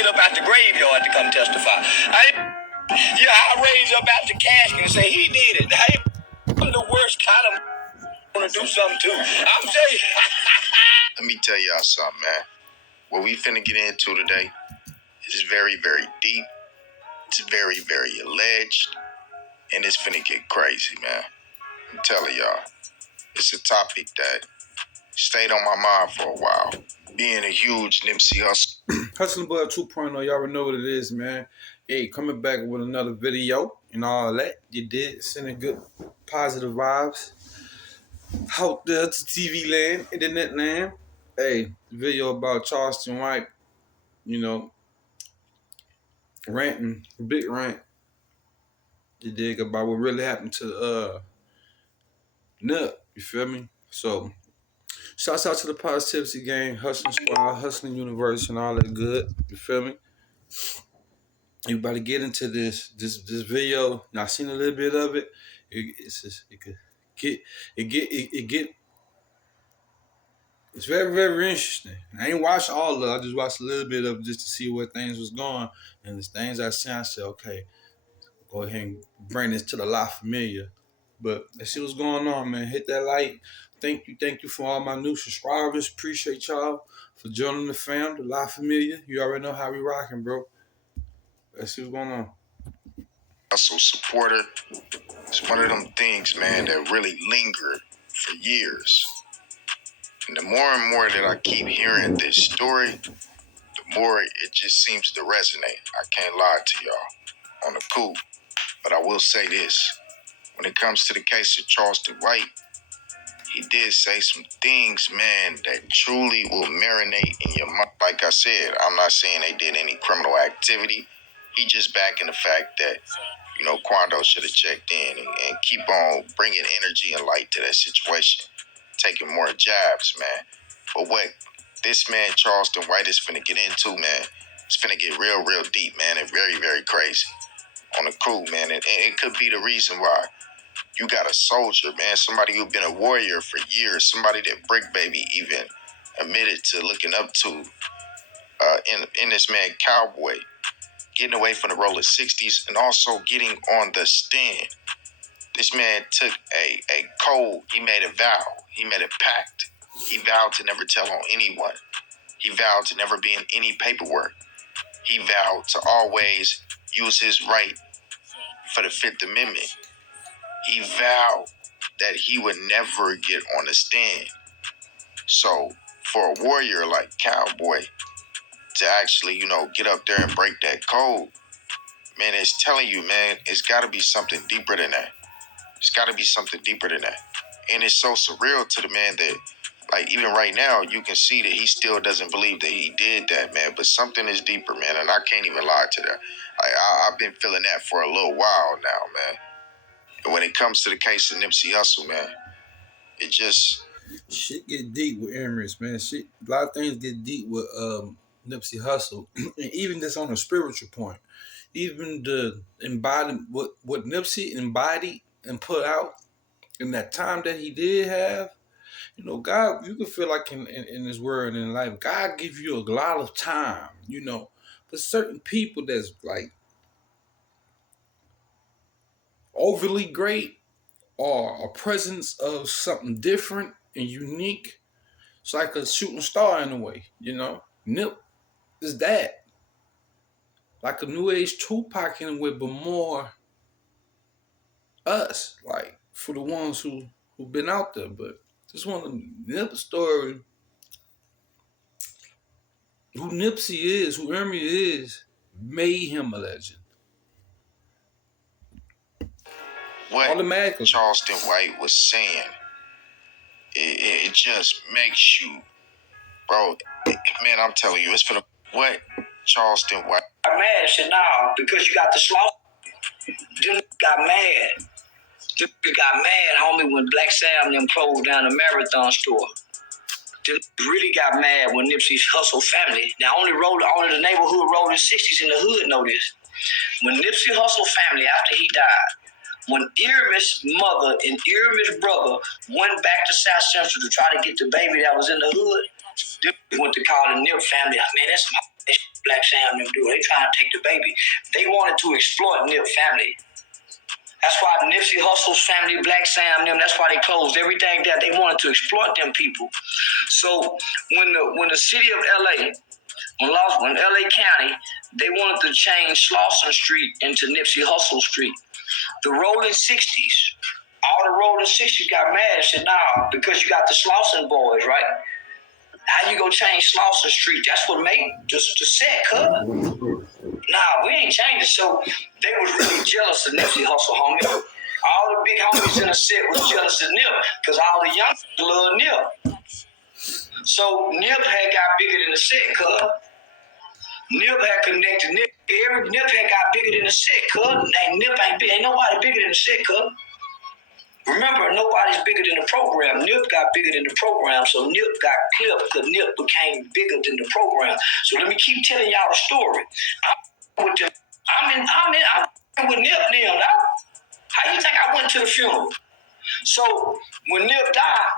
get up out the graveyard to come testify. I'll raise up out the casket and say he did it. I'm the worst kind of want to do something too. I'm saying. Let me tell y'all something, man. What we finna get into today is very, very deep. It's very, very alleged. And it's finna get crazy, man. I'm telling y'all. It's a topic that stayed on my mind for a while. Being a huge Nipsey Hussle. Hustling Boy 2.0, y'all already know what it is, man. Hey, coming back with another video and all that. You did, sending good, positive vibes out there to TV land, internet land. Hey, video about Charleston White, ranting, big rant. You dig about what really happened to Nip, you feel me? So, shouts out to the Positivity Gang, Hustling Squad, Hustling Universe, and all that good, you feel me? You about to get into this video. Now, I seen a little bit of it. It's very, very interesting. I ain't watched all of it. I just watched a little bit of it just to see where things was going. And the things I seen, I said, okay, go ahead and bring this to the La Familia. But let's see what's going on, man. Hit that like. Thank you for all my new subscribers. Appreciate y'all for joining the fam, the La Familia. You already know how we rocking, bro. Let's see what's going on. Hussle supporter. It's one of them things, man, that really linger for years. And the more and more that I keep hearing this story, the more it just seems to resonate. I can't lie to y'all on the cool. But I will say this. When it comes to the case of Charleston White, he did say some things, man, that truly will marinate in your mind. Like I said, I'm not saying they did any criminal activity. He just backing the fact that, Quando should have checked in and keep on bringing energy and light to that situation. Taking more jabs, man. But what this man, Charleston White, is finna get into, man, it's finna get real, real deep, man, and very, very crazy. On the crew, man. And it could be the reason why you got a soldier, man, somebody who's been a warrior for years, somebody that Brick Baby even admitted to looking up to in this man, Cowboy, getting away from the roller 60s and also getting on the stand. This man took a code. He made a vow. He made a pact. He vowed to never tell on anyone. He vowed to never be in any paperwork. He vowed to always use his right for the Fifth Amendment. He vowed that he would never get on the stand. So for a warrior like Cowboy to actually, get up there and break that code, man, it's telling you, man, it's got to be something deeper than that. It's got to be something deeper than that. And it's so surreal to the man that, like, even right now, you can see that he still doesn't believe that he did that, man. But something is deeper, man, and I can't even lie to that. I've been feeling that for a little while now, man. And when it comes to the case of Nipsey Hussle, man, it just... Shit get deep with Emirates, man. A lot of things get deep with Nipsey Hussle. And even this on a spiritual point. Even the embodied, what Nipsey embodied and put out in that time that he did have, God, you can feel like in this world and in life, God gives you a lot of time, for certain people that's like overly great or a presence of something different and unique. It's like a shooting star in a way, Nip is that. Like a new age Tupac in a way, but more us, like for the ones who've been out there. But just want to Nip story, who Nipsey is, who Ermy is, made him a legend. What automatically Charleston White was saying, it just makes you, bro, man, I'm telling you, it's for the, what Charleston White. I'm mad shit now because you got the slaughter. Them got mad. Them got mad, homie, when Black Sam them closed down the Marathon store. Them really got mad when Nipsey's Hussle family. Now only the neighborhood rolled in 60s in the hood know this. When Nipsey Hussle family, after he died, when Irma's mother and Irma's brother went back to South Central to try to get the baby that was in the hood, they went to call the Nip family. Man, that's my Black Sam and them do. They trying to take the baby. They wanted to exploit Nip family. That's why Nipsey Hussle's family, Black Sam, them, that's why they closed everything that they wanted to exploit them people. So when the city of LA, when LA County, they wanted to change Charleston Street into Nipsey Hussle Street. The Rolling 60s, all the Rolling 60s got mad and said, nah, because you got the Slauson boys, right? How you gonna change Slauson Street? That's what made the set, cuz. Nah, we ain't changing. So they was really jealous of Nipsey Hussle, homie. All the big homies in the set was jealous of Nip because all the young love Nip. So Nip had got bigger than the set, cuz. Nip had connected. Nip had got bigger than the set, cuz. Nip ain't nobody bigger than the set, cuz. Remember, nobody's bigger than the program. Nip got bigger than the program, so Nip got clipped because Nip became bigger than the program. So let me keep telling y'all the story. I'm with Nip now. How you think I went to the funeral? So when Nip died,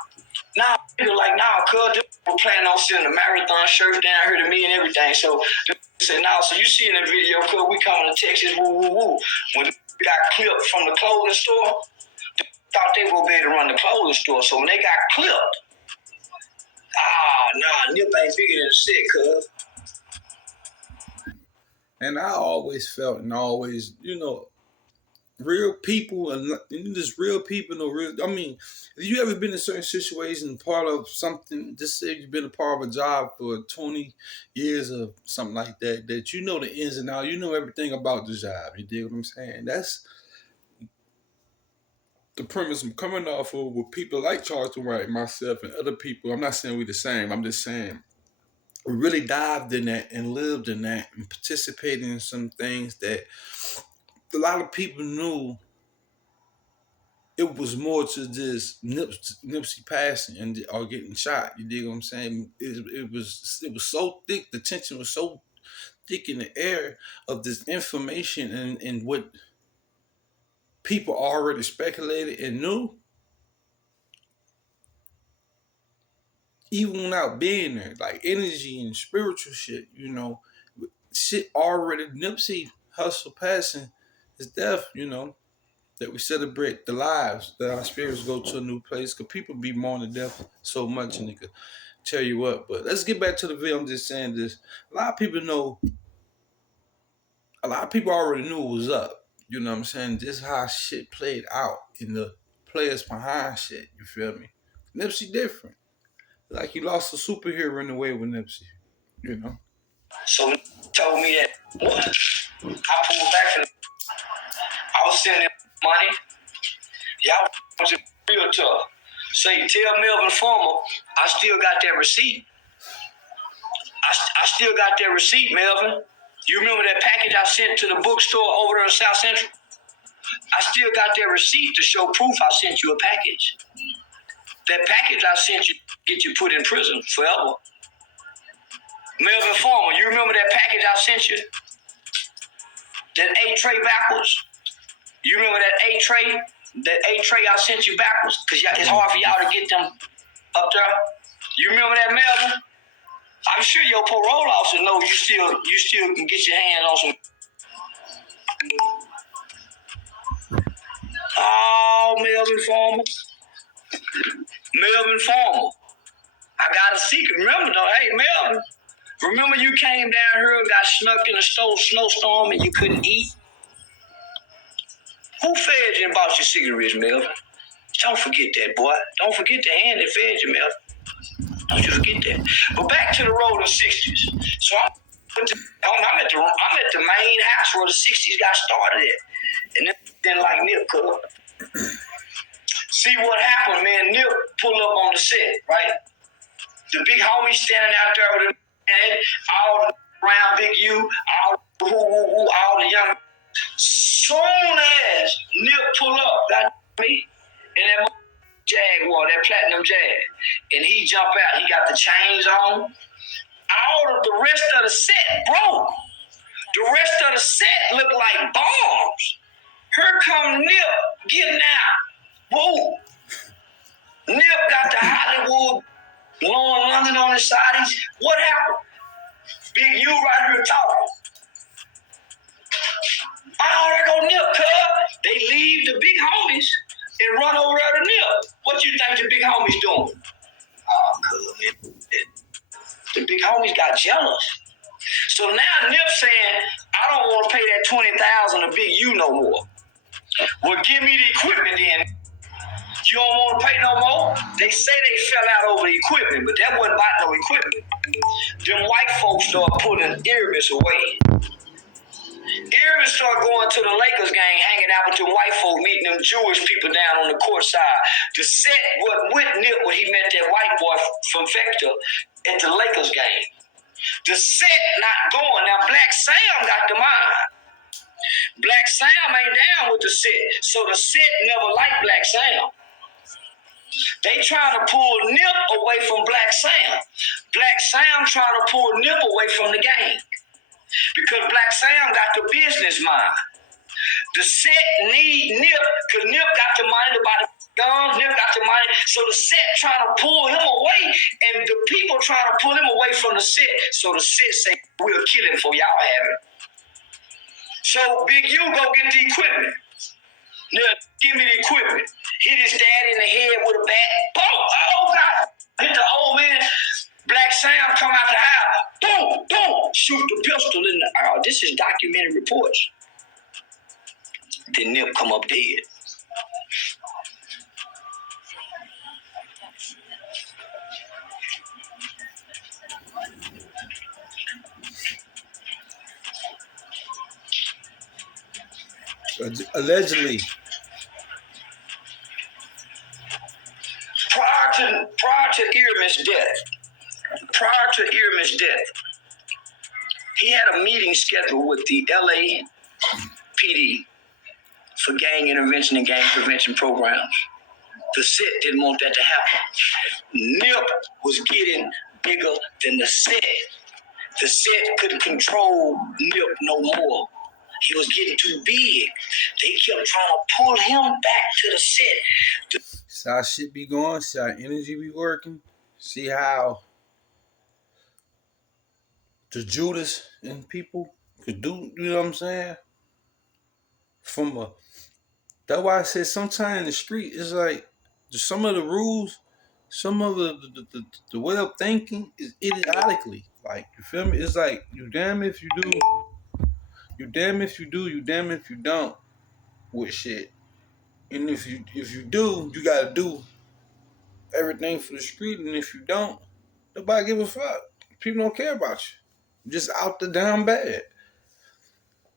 now people like, cuz we're planning on sending a marathon shirt down here to me and everything. So they said, so you see in the video, cuz we coming to Texas, woo, woo, woo. When they got clipped from the clothing store, thought they were be able to run the clothing store. So when they got clipped, Nip ain't bigger than the set, cuz. And I always felt and always, real people and just real people know real. I mean, if you ever been in certain situations, part of something, just say you've been a part of a job for 20 years or something like that, that you know the ins and outs, you know everything about the job. You dig what I'm saying? That's the premise I'm coming off of with people like Charleston Wright, myself, and other people. I'm not saying we're the same. I'm just saying we really dived in that and lived in that and participated in some things that a lot of people knew it was more to just Nipsey passing and or getting shot. You dig what I'm saying? It was so thick. The tension was so thick in the air of this information and what people already speculated and knew. Even without being there, like energy and spiritual shit, shit already. Nipsey Hussle passing his death, that we celebrate the lives, that our spirits go to a new place. Because people be mourning death so much and they could tell you what. But let's get back to the video. I'm just saying this. A lot of people already knew it was up. You know what I'm saying? Just how shit played out in the players behind shit. You feel me? Nipsey different. Like he lost a superhero in the way with Nipsey. So he told me that what? I pulled back from I was sending him money. Y'all was real tough. Say, tell Melvin Farmer, I still got that receipt. I still got that receipt, Melvin. You remember that package I sent to the bookstore over there in South Central? I still got that receipt to show proof I sent you a package. That package I sent you get you put in prison forever. Melvin Farmer, you remember that package I sent you? That 8-tray backwards? You remember that 8-tray? That 8-tray I sent you backwards? Because it's hard for y'all to get them up there. You remember that, Melvin? I'm sure your parole officer knows you still can get your hands on some. Oh, Melvin Farmer. Melvin Farmer. I got a secret. Remember though, hey Melvin. Remember you came down here and got snuck in a snowstorm and you couldn't eat? Who fed you and bought you cigarettes, Melvin? Don't forget that, boy. Don't forget the hand that fed you, Melvin. Don't you forget that. But back to the Rolling 60s. So I'm at the main house where the 60s got started at. And then like Nip cuz. See what happened, man. Nip pull up on the set, right? The big homie standing out there with all the round Big U, all the young. Soon as Nip pull up, got me in that Jaguar, that platinum Jag, and he jump out. He got the chains on. All of the rest of the set broke. The rest of the set looked like bombs. Here come Nip getting out. Whoa. Nip got the Hollywood Long London on his side. What happened? Big U right here talking. homies got jealous. So now Nip saying, I don't want to pay that $20,000 to Big U no more. Well, give me the equipment then. You don't want to pay no more? They say they fell out over the equipment, but that wasn't about no equipment. Them white folks start pulling Aramis away. Aramis start going to the Lakers game, hanging out with them white folk, meeting them Jewish people down on the court side. The set wasn't with Nip when he met that white boy from Vector at the Lakers game. The set not going. Now Black Sam got the mind. Black Sam ain't down with the set, so the set never liked Black Sam. They trying to pull Nip away from Black Sam. Black Sam trying to pull Nip away from the game. Because Black Sam got the business mind. The set need Nip, because Nip got the money to buy the guns, Nip got the money, so the set trying to pull him away, and the people trying to pull him away from the set. So the set say, we'll kill him for y'all have it. So Big U go get the equipment. Nip, give me the equipment. Hit his dad in the head with a bat. Boom! Oh, God! Hit the old man. Black Sam come out the house. Boom! Boom! Shoot the pistol in the... Oh, this is documented reports. Then Nip come up dead. Allegedly. Prior to Aramis' death, he had a meeting scheduled with the LAPD for gang intervention and gang prevention programs. The set didn't want that to happen. Nip was getting bigger than the set. The set couldn't control Nip no more. He was getting too big. They kept trying to pull him back to the set. See how shit be going, see how energy be working, see how the Judas and people could do, you know what I'm saying? That's why I said sometimes in the street, it's like some of the rules, some of the way of thinking is idiotically. Like, you feel me? It's like, you damn if you do, you damn if you do, you damn if you don't with shit. And if you do, you gotta do everything for the street, and if you don't, nobody give a fuck. People don't care about you. You're just out the damn bad.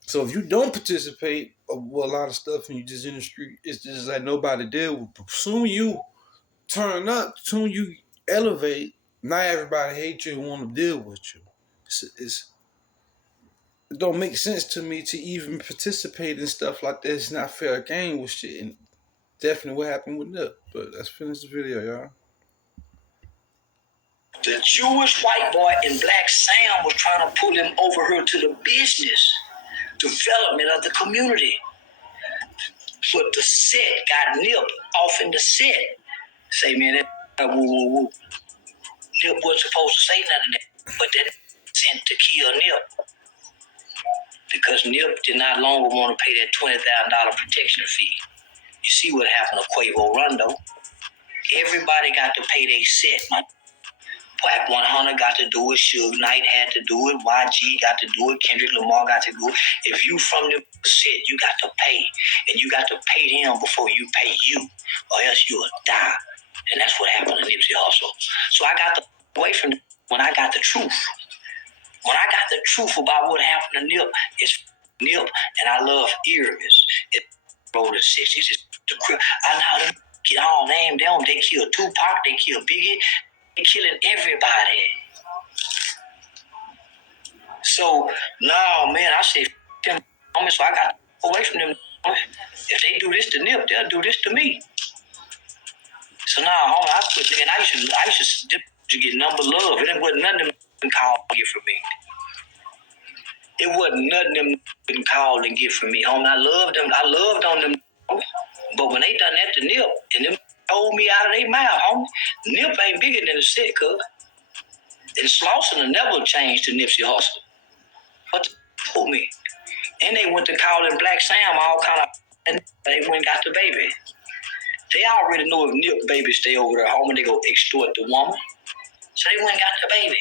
So if you don't participate with a lot of stuff and you just in the street, it's just like nobody deal with. But soon you turn up, soon you elevate, not everybody hate you and want to deal with you. It don't make sense to me to even participate in stuff like that. It's not fair game with shit. And definitely what happened with Nip. But let's finish the video, y'all. The Jewish white boy and Black Sam was trying to pull him over here to the business development of the community. But the set got Nip off in the set. Say, man, that woo woo woo. Nip wasn't supposed to say none of that. But that sent to kill Nip. Because Nip did not longer want to pay that $20,000 protection fee. You see what happened to Quavo Rondo. Everybody got to pay their set. Black 100 got to do it. Suge Knight had to do it. YG got to do it. Kendrick Lamar got to do it. If you from the set, you got to pay. And you got to pay them before you pay you. Or else you'll die. And that's what happened to Nipsey Hussle. So I got away from when I got the truth. When I got the truth about what happened to Nip, it's Nip, and I love Aramis. It wrote the 60s. It's the crib. I know them get all named them. They killed Tupac. They killed Biggie. They killing everybody. So, no, man, I said, them, so I got away from them. If they do this to Nip, they'll do this to me. So now, homie, I quit. And I used to get number love. It wasn't nothing them call and get from me. It wasn't nothing them couldn't call and get from me, homie. I loved them. I loved on them. But when they done that to Nip, and them told me out of their mouth, homie, Nip ain't bigger than the set, cuz. And Slauson will never change to Nipsey Hussle. What the told me? And they went to calling Black Sam all kind of, and they went and got the baby. They already know if Nip baby stay over there home and they go extort the woman. So they went and got the baby.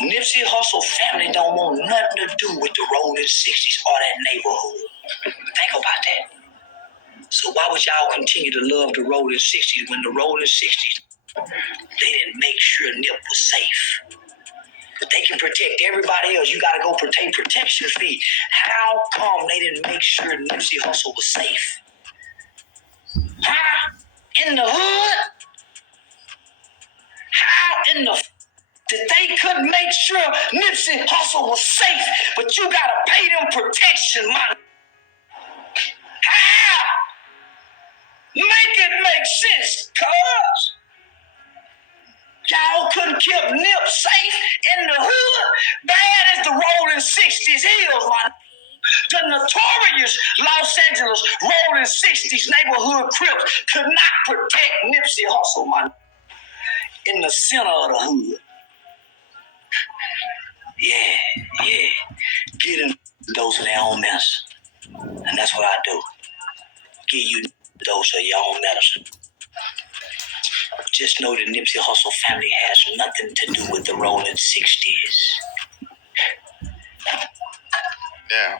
Nipsey Hussle family don't want nothing to do with the rolling 60s or that neighborhood. Think about that. So why would y'all continue to love the rolling 60s when the rolling 60s, they didn't make sure Nip was safe? But they can protect everybody else. You got to go pay protection fee. How come they didn't make sure Nipsey Hussle was safe? Huh? In the hood? How in the that they couldn't make sure Nipsey Hussle was safe, but you gotta pay them protection money? How? Make it make sense, cuz. Y'all couldn't keep Nip safe in the hood, bad as the rolling 60s hills, man. The notorious Los Angeles rolling 60s neighborhood Crips could not protect Nipsey Hussle, man, in the center of the hood. Yeah. Get them those of their own medicine. And that's what I do. Give you those of your own medicine. Just know the Nipsey Hussle family has nothing to do with the rolling 60s. Now,